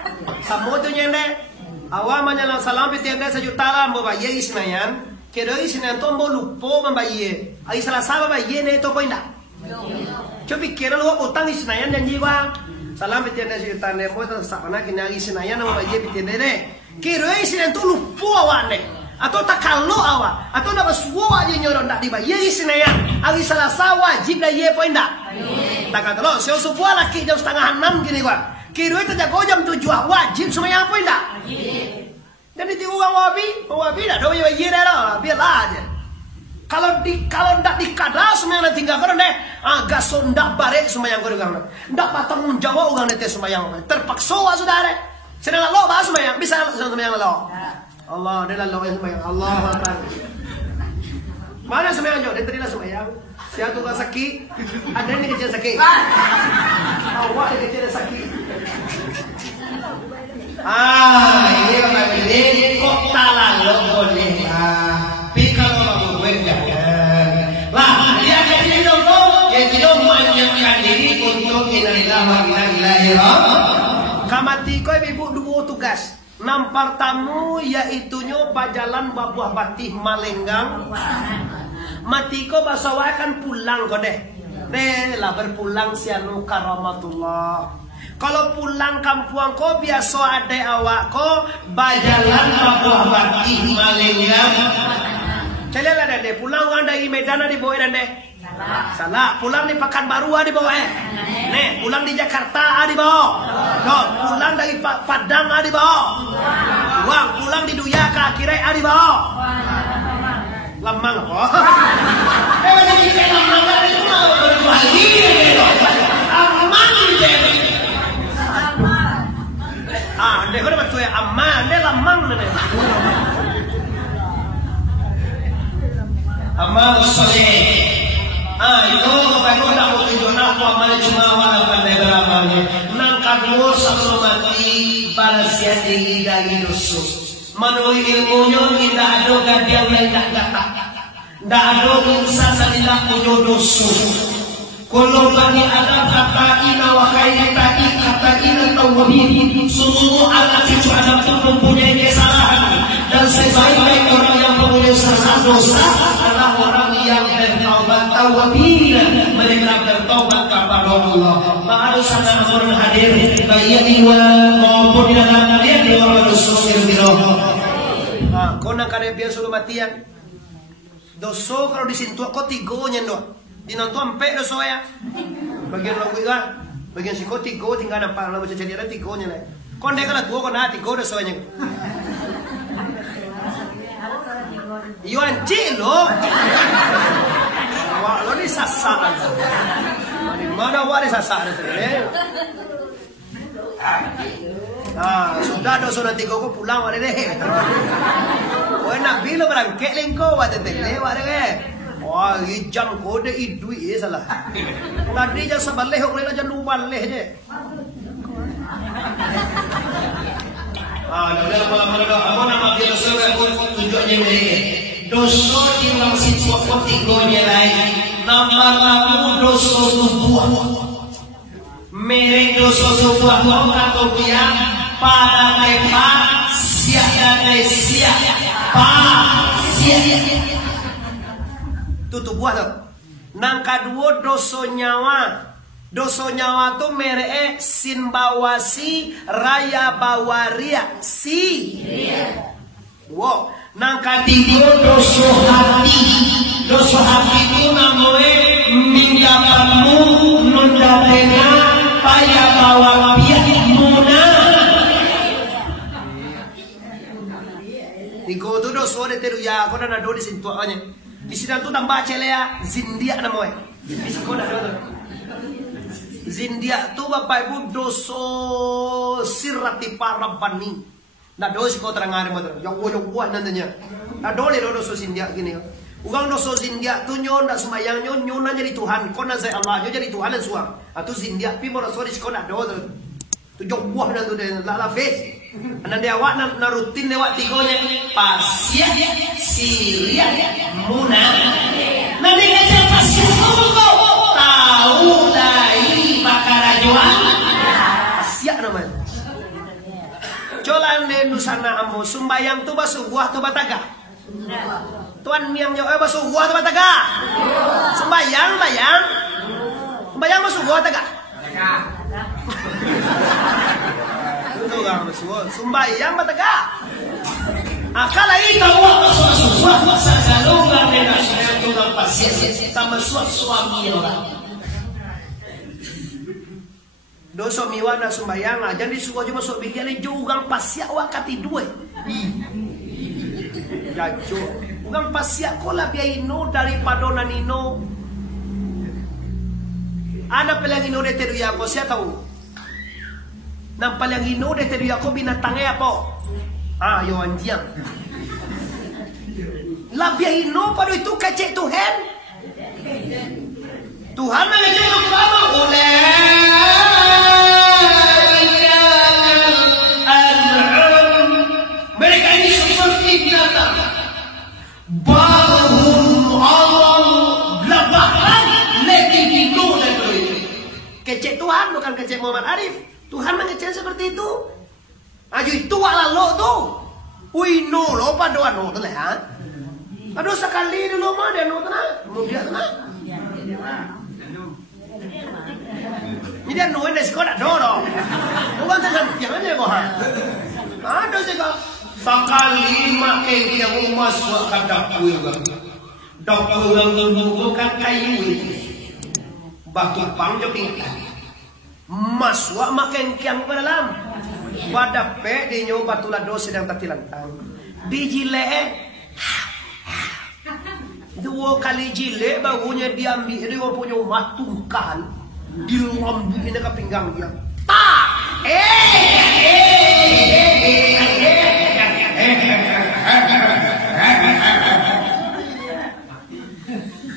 Samo tu nyende. Awak menyalang salam pitianda sejuta lah membayar isnayan. Kira isnayan tu mau lupa membayar. Ai salah salah bayar ni tu poin dah. Coba kira lu utang isnayan janji gua. Salam pitianda sejuta ni mau tak sana kena isnayan membayar pitianda ni. Kira isnayan tu lupa awak ni. Atau tak kalau awak. Atau nak bersuara aja nyorong tak dibayar isnayan. Ai salah salah wajib dah ye poin dah. Tak kata lo. Saya sebuah laki jam 5:30 gini gua. Kira itu jago jam 7 wajib semuanya apa enggak? Jadi di uang wabi dah doi ye dah biarlah aja. Kalau ndak dikada semuanya tinggal kan deh. Agak sondak barek semuanya kau dengar. Ndak patang jawab orang nete semuanya terpaksa sudah deh. Sedang lo bahas semuanya bisa semuanya lo. Allah dia lalu semuanya Allah Akbar. Mana semuanya jauh? Dia terilah semuanya. Siapa tu kau sakit? Ada ni kecil sakit. Awak ni kecil sakit. Ini apa ini? Kok tak lalu boleh lah. Tapi kalau mau gue jangan. Lah dia kecil dulu. Yang tidak menyiapkan diri untuk innalillahi wa inna ilaihi raji'un. Kamati kau ibu dua tugas. Nampar tamu yaitunya bajalan babuah batih Malenggang. Mati ko basawa akan pulang ko deh. Lah berpulang sianu karamatullah. Kalau pulang kampung ko biasa ada awak ko bajalan babuah batih Malenggang. Cela lah deh pulang orang dari Medan di bawah deh. Salah. Pulang di Pekanbaru di bawah Nih, pulang di Jakarta di bawah. Pulang dari Padang di bawah. Wang pulang di Duyaka akhirnya di bawah. Lamang apa? Macam ni lamang kan itu mau balik. Aman je. Dia kena betul ya aman, dia lamang ni. Amal soleh. Itu kalau nak begitu nak amal cuma wala pandai beramalnya. Nang kadmo sebelum mati balasian diri dari dosa. Menurut ilmunya tidak ada gadian yang tak kata. Tidak ada insan yang tidak punya dosa. Kalau bagi ada kata ina wa khairi kata ina tawabin. Semua anak cucu Adam itu mempunyai kesalahan. Dan sebaik-baik orang yang mempunyai dosa adalah orang yang bertaubat tawabin. Mereka bertaubat kepada Allah. Baru sana orang hadir baik di luar maupun di dalam dia di orang dosa yang kau nak kena biar suruh matian. Dosa kalau disentuh kau tigonya doh. Dinantu ampe dosa ya. Bagian lagu itu, bagian si kau tigo tinggal nampak lalu macam jadi ada tigonya lah. Kau nak kalau tua kau nak tigo dosanya. Yo anjing lo. Wah lo ni sasak. Mana wah ni sasak ni. Sudah dosa nanti kau pulang wale deh. Kau nak bila berangkat lengkau wate tele wale deh. Wah, jam kau deh idui salah. Tadi jam sebelah kau leh jam 2 leh je. Dah malam apa nama dia dosa aku tunjuknya ni. Dosa tinggal situ kau tigonya lain. Nama kamu dosa tubuh. Mereka dosa tubuh kau kata dia. Pada lepa siap dan siap siap tutup buah tu. Nang kedua dosa nyawa tu merek sin bawasi raya bawaria si Wow, nang katigo doso hati. Doso hati itu namanya minggapanmu nundalena paya bawa biak muna. Iko tu doso de teru ya ko na do di sintu anya. Di sidan tu tambah celea zindia namanya. Bisa ko na do. Zindia tu bapak ibu doso sirati parabani. Na dosi ko terangare mo ya wo nandanya. Na dole doso zindia gini. Ugang doso zindia tu nyon dak sumayang nyon na jadi Tuhan. Ko na saya Allah nyon jadi Tuhan dan suang. Atu zindia pi mo doso di ko na do. Tu jok buah na tu de la face. Ana dia awak na rutin lewat tigonya pasia siria muna. Nanti kerja pasia ko tahu dai bakarajuan. Pasia namanya. Colan ne nusana ambo sumbayang tu basu buah tu bataga. Tuan miang yo basu buah tu bataga. Sumbayang bayang. Sumbayang basu buah taga. Itu kan basu sumbayang bataga. Akala ito basu buah sa salungan ne nasional tu pasia sama suami orang. Doso miwana sumbayang aja di suku aja masuk bikin juga pasya wakati dua. Jajo, ugang pasya kola biaino daripada nanino. Ana pelangino de teru yako siya tahu. Nang pelangino de teru yako binatangnya apa? Ah, yo anjing. La biaino pada itu kecek Tuhan. Tuhan mengajak kamu oleh mereka ini seperti binatang. Bahum Allah belakang lagi hidup dan beribu. Kecek Tuhan bukan kecek Muhammad Arif. Tuhan mengecek seperti itu. Aju itu ala lo tu. Ui no lo pada no tu lah. Aduh sekali dulu mah dia no tu na. Mudia tu na. Ini dia no ini sekolah dorong. Bukan dengan tiangnya boha. Ada juga sekali makai dia rumah suaka dapur juga. Dapur yang bukan kayu batu panjang tingkat. Masuk makai kiang ke dalam. Pada pe dia nyoba batu lado sedang tatilantang. Dijile. Dua kali jile barunya diambil dia punya matungkan di lambung ini ke pinggang dia.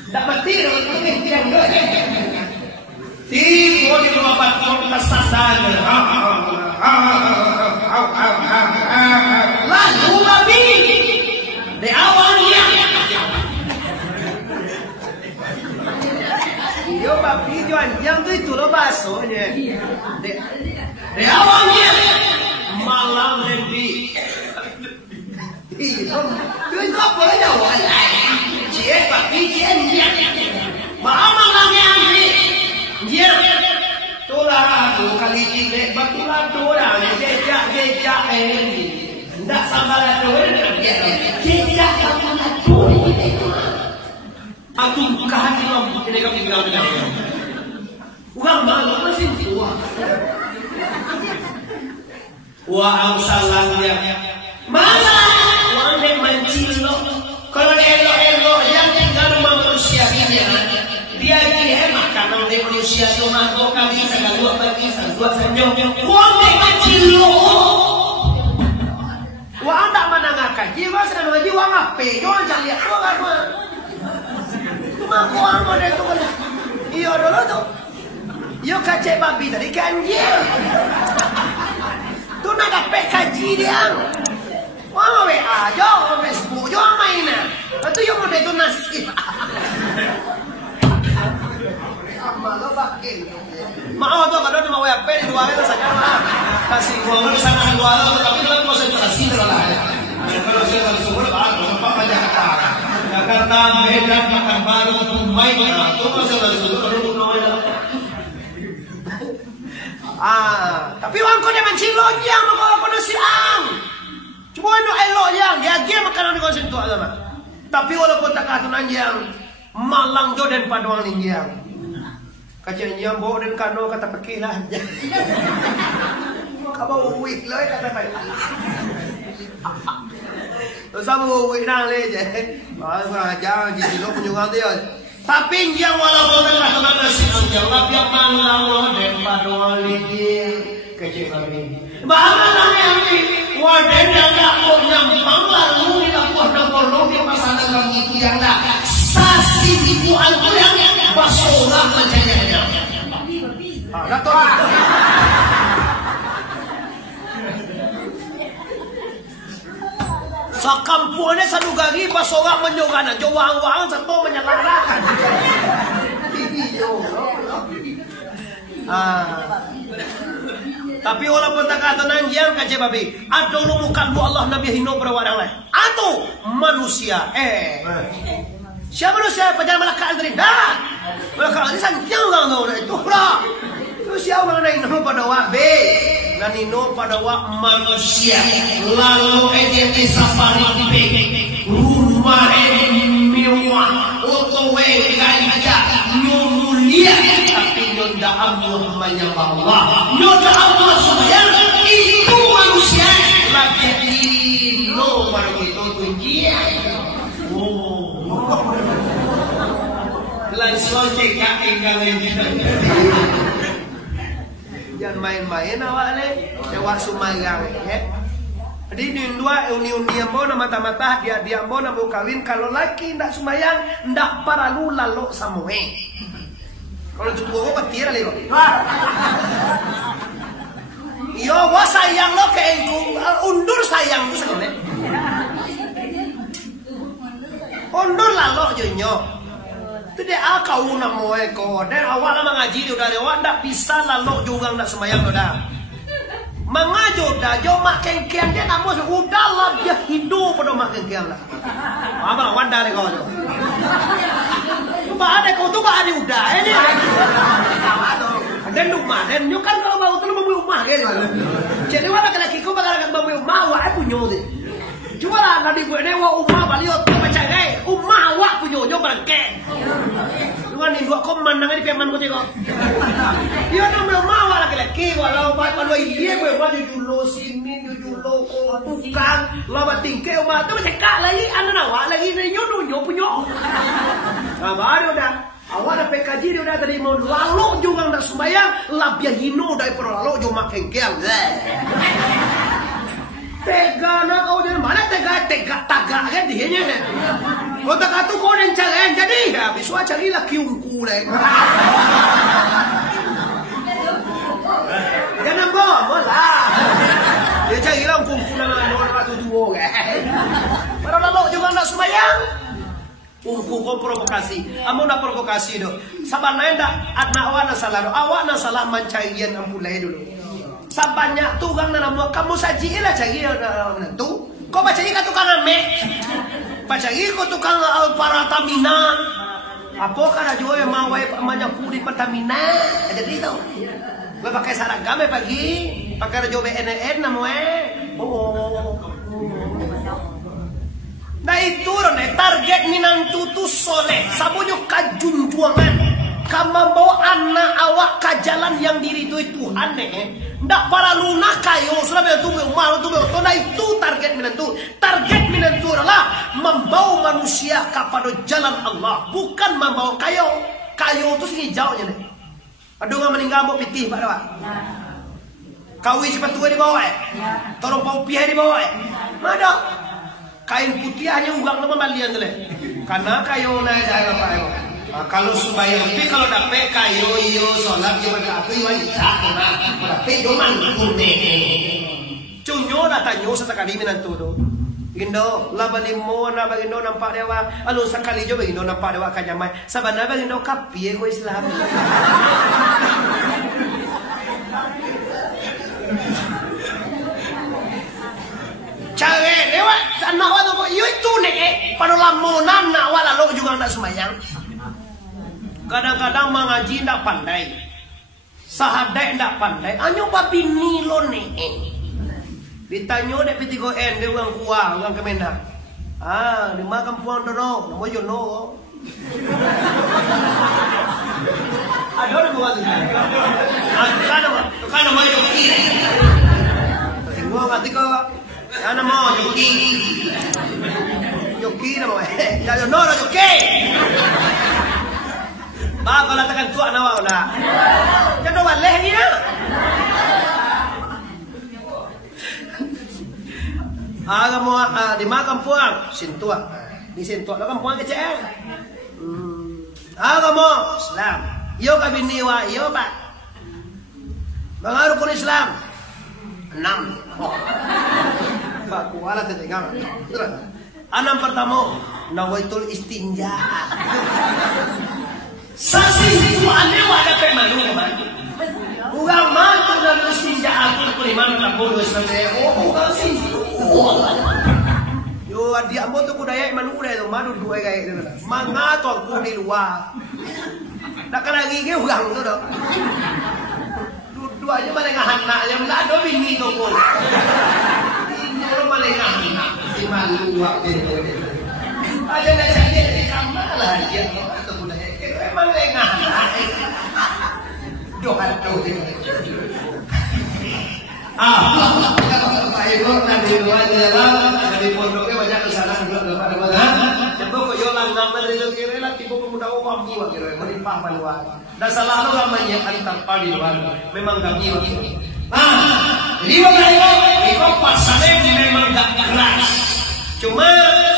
Dapat tiru tiba di rumah patung kesasar. Lalu babi di awalnya yo babi juan yang itu lo basonya. Di awalnya malam lebih. Itu apa aja walai. Cie babi cie. Malamnya ambil. Dia tulah tu kali cile batulah orang jejak ini. Ndak sabar tu jejak batulah tu. Aku bukan di dalam ini kami bilang. Uang malu masih tua. Wah salahnya. Mana uang yang mencilo. Kalau elo yang tinggal rumah manusia dia hemat karena dia manusia cuma kau kami sangat dua pagi sangat dua senyum. Uang yang mencilo. Uang tak mana ngakak jiwa sedang ngaji uang apa? Jangan cari uang apa? Aku amo deh tu kan. Iyo dulu tu. Yo kacek babi tadi kanjil. Tu nak dapat kaji dia. Wah WA jo, Facebook jo mainan. Tu yo mode tu nasi. Malu bakil. Mau tu kalau cuma WA di luar itu saja lah. Kasih gua di sana luar tapi dalam konsentrasi terlalu. Kalau saya harus semua apa aja kata. Karena medan makan baru main itu masih dari situ kalau tapi wang kau dia mencilo dia mau kau nasi ang. Cuma itu elok yang dia kata nanjang malang jo dan paduang ninjang. Kacang yang bawa dan kano kata pekilah. Kau uwik lah kata baik. Sama uwik nang leje. Orang ajar jadi lo penyungan dia. Tapi yang walaupun kata kata siang jawab yang malang lo dan paduang ninjang kecil kami. Bagaimana yang ni? Wadah yang tak punya lalu tidak pernah perlu dia pasangan kami itu yang dah sasi ibu aku yang basolah macamnya. Dato. Sakampuannya satu gagi basolah menyogana, jawang-wang satu menyalahkan. Tapi walaupun tak kata nangjang kace babi, atau lu mukan bu Allah Nabi hino berawang lain, atau manusia, siapa manusia pajar malaikat dari dah, malaikat ini sanjang lang no itu lah, tu siapa mana hino pada wak be, dan hino pada wak manusia, lalu ente safari be, rumah mewah, auto gaya mulia, tapi nyoda Allah menyembah Allah, nyoda Allah supaya itu manusia lagi no baru itu tunjia. Langsung cekak tinggal lagi. Jangan main-main awak le, lewat Sumayang ya. Jadi di dua uni ambo na mata-mata dia ambo na mau kawin kalau laki ndak Sumayang ndak paralu lalu samoe. Kalau itu tua kok tira lego. Yo gua sayang lo ke engku undur sayang tu sekali. Undur lalu jonyo. Itu dia kau namo eko dan awal lama ngaji dia udah lewat ndak bisa lalu juga ndak Sumayang udah. Mengajo dah jo mak kengkian dia namo udah lah dia hidup pada mak kengkian lah. Abang wanda le kau jo. Ba ada kau tu ba ada udah ini. Dan rumah dan nyu kan kalau mau tu rumah gitu. Jadi wala laki kau bakal mau rumah wa punya deh. Cuma lah nanti gue ni wa rumah balik tu macam ni. Rumah wa punya jo berke. Tuan ni dua koman nang ni peman ko tiko. Yo na rumah wa laki walau ba kalau iya gue ba julo sini julo ko bukan lawa tingke rumah tu macam kak lagi anak wa lagi ni nyu punya. Nah, baru dah. Awak dah PKJ dia dah tadi mau lalu juga ndak Sumayang, labia hino dari pro lalu juga kengkel. Tega nak kau dari mana tega tagak kan dia nya. Kau tak katu kau yang cari jadi habis suah cari laki ungku leh. Jangan bolah. Dia cari lah ungku nama orang ratu dua kan. Pro lalu juga ndak Sumayang. Kau provokasi, amu nak provokasi dulu. Sabananya dah, anak awak na salah mencarian ampulai dulu. Sabanyak tu gang na namu kamu saji lah cari tu. Kau baca ikan tukang ame, baca ikan tukang Paratamina. Apa kada jual yang mawai manyaku di Pertamina? Jadi tu. Gue pakai seragam pagi, pakai jual BNN namu Oh. Nah itu target minantu tu soleh, sabunyo kajunjuangan, kamu bawa anak awak ke jalan yang diridhoi Tuhan ndak para lunak kayo, sudah betul malu tu betul. Nah itu target minantu. Target minantu adalah membawa manusia kepada jalan Allah, bukan membawa kayo. Kayo tu sini jauhnya nih. Aduh nggak meninggal mau pitih pak Dewa. Kawi cepat tua di bawah Torong pau pihai di bawah Mana? Kain putih hanya ugang nama balian deh. Karena kayu naik saya apa yo. Kalau supaya tapi kalau dapet kayu iyo sholat yo berkatu yo ijak nah. Tapi doman kurne. Cunyo datanyo sesekali minantu do. Gindo labalimo na bagindo nampak dewa. Alun sekali jo bagindo nampak dewa kanyamai. Sabana bagindo kapi ko Islam. Cari dewa, anak awak tu, yo itu nek, pada lamunan nak awak lalu juga nak semayang. Kadang-kadang mengaji tak pandai, sahadat tak pandai. Anyo babi nilo nek. Ditanya dek P3N dia orang kuah, orang Kemenak. Di makampuan dono, namo yono. Ada orang buat itu. Kan mau yoki. Semua ngerti kok. Ana mau yoki. Yoki namo ya yono yoki. Kalau katakan tua nawa na. Jangan waleh dia. Mo di makampuan sintua. Di sintua lo kampuan kecil. Mo Islam. Yo kabiniwa yo ba. Mga rukun Islam 6. Ba kuala tetengang. 6 pertama nawaitul istinja. Sasi itu aneh ada pemalu kan? Bukan mantu dan istinja aku kuliman tak boleh sampai bukan sih. Yo dia mau tu kudaya manu dah tu manu dua kayak itu. Manga tu aku di luar. Nak kena gigi ugang tu dah. Dua aja mereka anak yang tak ada bini tu pun. Ini orang mereka anak si malu waktu itu. Aja nak cari di kamar lah dia. Memang lengah. Doa tahu tidak. Kalau nanti luar jalan dari pondoknya banyak kesalahan juga dapat mana. Coba kau jualan gambar dari kiri lah tiba pemuda orang jiwa kira melimpah maluan. Dan selalu ramainya antar padi luar. Memang kami waktu. Liwa kau pasarnya memang tak keras. Cuma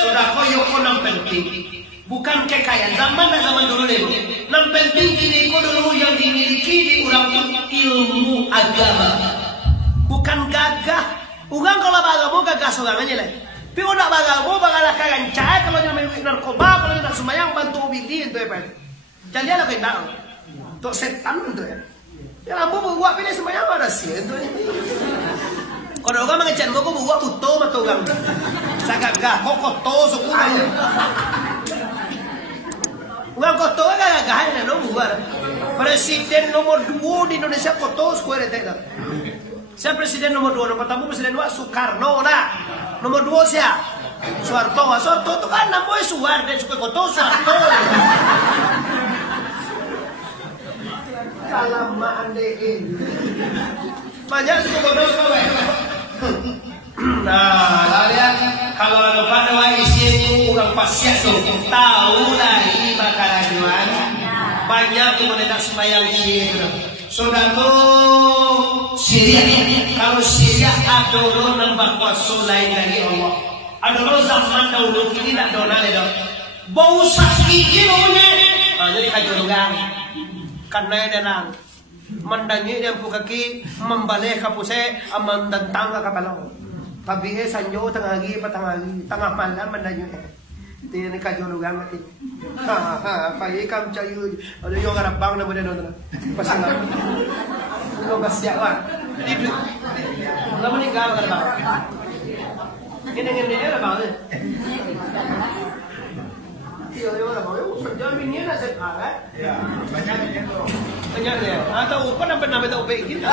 sudah kau yoko nam penting. Bukan kekayaan zaman dan zaman dulu deh. Yang penting kini kau dulu yang dimiliki di orang ilmu agama. Bukan gagah. Bukan kalau bagamu gagah seorang aja lah. Tapi kalau bagamu bagalah kancai kalau yang main narkoba kalau yang semayang bantu obidi itu apa? Jadi ada kena. Untuk setan itu ya. Ya lampu buat pilih semayang ada sih itu. Kalau orang mengejar mau kau buat utuh atau gang. Sagagah kok kotor suku. Bukan kotor gagah ini nomor. Presiden nomor 2 di Indonesia kotor square tidak. Siapa presiden nomor 2? Nomor pertama presiden 2 Soekarno lah. Nomor 2 siapa? Soeharto. Soeharto itu kan namanya Suar dan suka kotor Soeharto. Kalamaan deh. Banyak suka kotor kau. Nah, kalian kalau pada isi orang pasien tu tahu lah ini bakal ajuan. Banyak tu menedak sembahyang kiri. Sudah tu Syria. Kalau Syria ada orang nampak kuasa lain dari Allah. Ada orang zaman dahulu kini tak dona leda. Bau sakit ni punya. Jadi kajurungan. Karena dia nang mendangi yang kaki membalik kapuse amandantang ke kapalong. Tapi sanyo tengah lagi tengah malam mendangi. Dia ni kajurungan mati. Pagi kam cayu ada yang orang bang nama dia nonton. Pasang lagi. Lo kasihan kan? Itu. Lo meninggal kan bang? Ini ada bang. Iya, orang bang. Perjalanan ini nak sepak kan? Ya, banyak tu. Banyak dia. Atau apa nama tahu baik kita?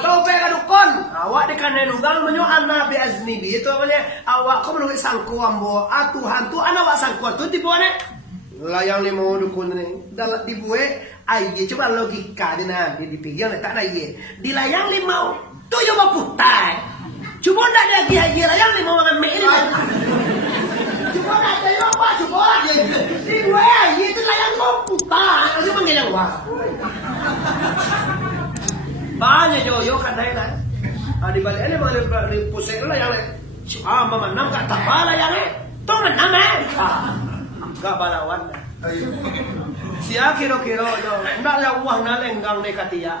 Tahu baik adukon. Awak dikanen ugang menyoal Nabi Azni itu namanya. Awak kau menurut sangku ambo. Tuhan tu anak awak sangku tu tipu ane. Layang lima dukun ni. Dalam dibuat aye coba logika di nanti dipikir tak ada aye. Di layang lima tu yo maputai. Cuba ndak ada aye layang lima orang ini. Cuba ada yo apa cuba aje. Dibuat aye tu layang maputai. Cuma ngelang wah. Banyak yo kadai kan. Di balik ini malah pusing lah yang mama nam kat tapala yang tu menam gak balawan. Sia kiro-kiro yo ndak ya uang na lenggang ne katia.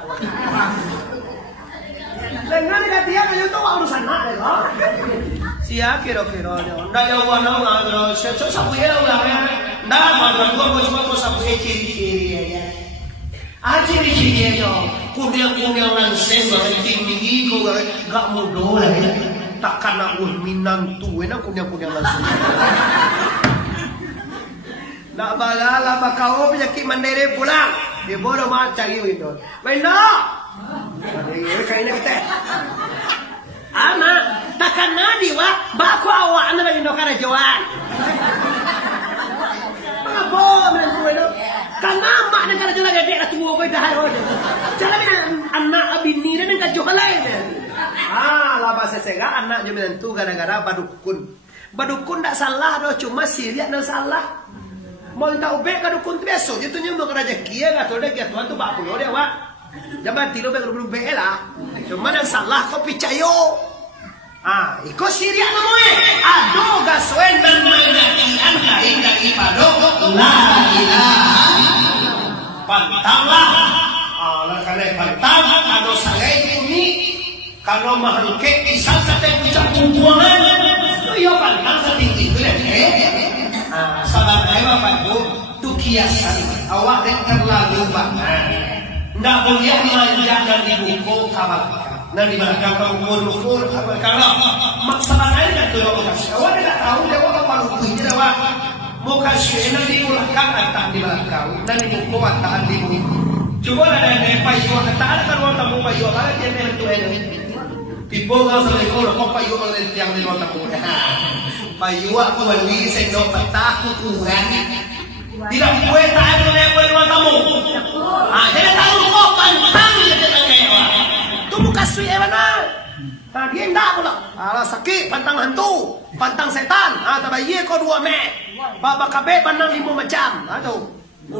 Lenggang ne katia yo tu urusan nak le. Sia kiro-kiro yo ndak ya uang na ngalo seco sapu ye ulang ya. Ndak mau cuma ko sapu ye ciri-ciri ya. Ciri-ciri yo kudiang-kudiang langsung tinggi ko gak mudo lah ya. Takkan nak minang tu enak kudiang-kudiang langsung. Nak balala makau penyakit mandiri pulang. Dia bodoh macam itu. Benar. Kayaknya kita. Ama takkan nadi wa baku awak anda lagi nokar jawan. Apa menurut itu? Karena mak negara jual gede lah tua kau dah ada. Jangan anak abini dan negara jual lain. Lah bahasa saya anak jual itu gara-gara badukun. Badukun tak salah doh, cuma Syria yang salah. Mau tahu be kadukun besok itu nyumbang rezeki ya kata dia Tuhan tu bapa lo dia wak. Jangan tilo be belum be lah. Cuma yang salah kau picayo. Iko Syria namanya. Aduh gaswen dan menyakian kain dari padok. La ilaha. Pantanglah. Karena pantang ado sangai ini. Kalau mahangke isang kata puncak kumpulan. Yo pantang setinggi itu ya. Sabar saya Bapak Ibu, itu kiasan awak yang terlalu banget. Nggak boleh manja dan dibuku kawan. Dan di belakang kamu ukur kalau masalah lain kan tuh mau kasih. Awak tidak tahu dia apa paruh ini awak mau kasih nanti belakang atau di belakang dan di buku atau di buku. Coba ada yang payu kata ada kan orang tamu payu ada yang itu ini. Tipe nggak selesai kalau kau payu oleh tiang di orang tamu. Payu aku beli sendok petah kukuran. Tidak boleh tahan oleh orang tamu. Jadi tahu kok pantang gitu kayak tu bukan sui mana? Dia enggak pula. Alah sakit pantang hantu, pantang setan. Tapi ye kau dua me. Bapa kabe pandang 5 macam. Aduh,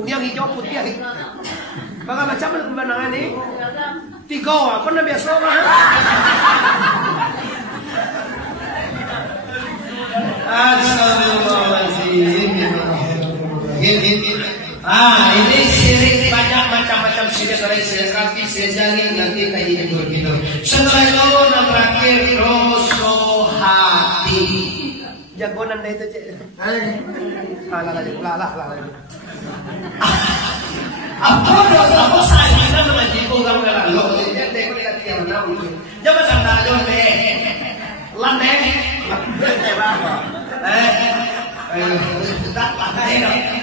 yang hijau putih. Bapa macam mana ni? 3. Kau nak biasa mah? Astagfirullahaladzim. Ini syirik banyak macam-macam syirik. Syirik kaki, syirik jari, nanti kayak gitu. Setelah itu yang terakhir rasa hati. Jagoan anda itu cek. Apa saya nama jiku kamu lalu? Jadi aku lihat yang mana? Jangan sanda aja deh. Lande.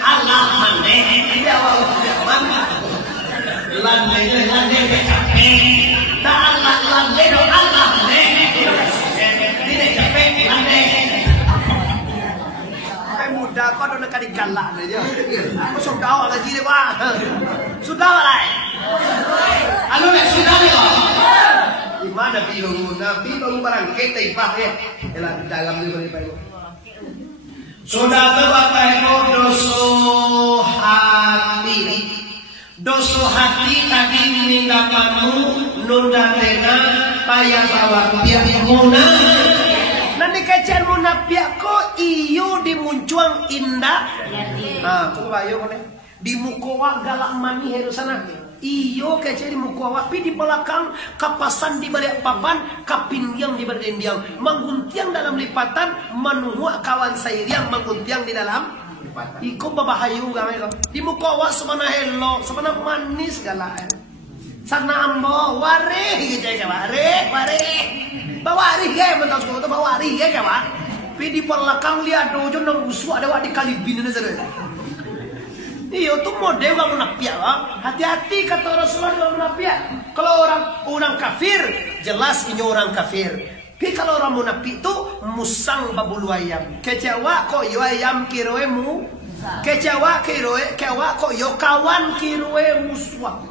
Allah mande dia mana lande capek tak Allah lande do Allah tidak capek lande muda kau dah nak digalak aja aku sudah lagi deh wah sudah lah anu nak sudah ni kau di mana Nabi baru barang kita ipah ya dalam ni beri sudah terbapai doso hati tadi meninggalkanmu nunda tena payah bawa biar muna nanti kecil muna biako iyo dimuncuang indah aku bayo kone di mukowa galak mani herusana iyo kecil di mukowa pi di belakang kapasan di balik papan kapindiang di berdendiang mangguntiang dalam lipatan manuhua kawan sayang mangguntiang di dalam lipatan iko babahayu gamay ko di mukowa semana hello semana manis galak sana ambo ware gitu ya ware bawari ya mentang semua itu bawari ya kawan pi di belakang lihat dojo nang usu ada wadi kalibin na sana. Iyo tu model kamu napiak, hati-hati kata Rasulullah kamu napiak. Kalau orang kafir, jelas ini orang kafir. Tapi kalau orang munafik tu musang babulu ayam. Kecewa kok yo ayam kiroemu, kecewa kok yo kawan kiroe musuh.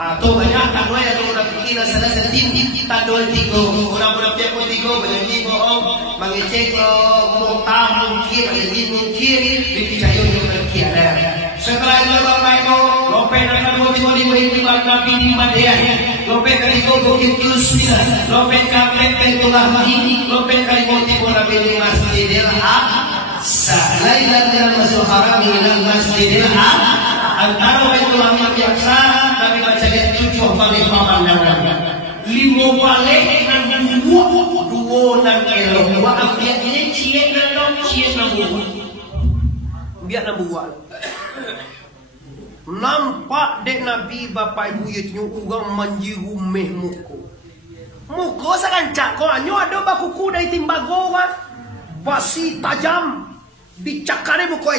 Atau banyak tanwa yang munafikin salah setim tanwa tigo orang munafik pun tigo banyak bohong mengecek mutah mungkin dipicayo yang berkhianat. Setelah itu Bapak Ibu, lope dan kedua di beriman Nabi di Madinah. Lope kaligo bukit Yusuf, lope kapek pentulah mati, lope kaligo tibo Nabi di Masjidil Aqsa. Lailan dalam masuk haram dalam Masjidil Aqsa. Antara Baitullah Aqsa, Nabi baca ayat 7 balik pemandangan. 5 balik dan 2 dan elok. Dua ambiak ini cie dan biar nabuat. Nampak dek Nabi Bapak Ibu yaitu ugang manjiru meh muko sakancak ko anyo ada bakuku dari timbago wa basi tajam dicakare muko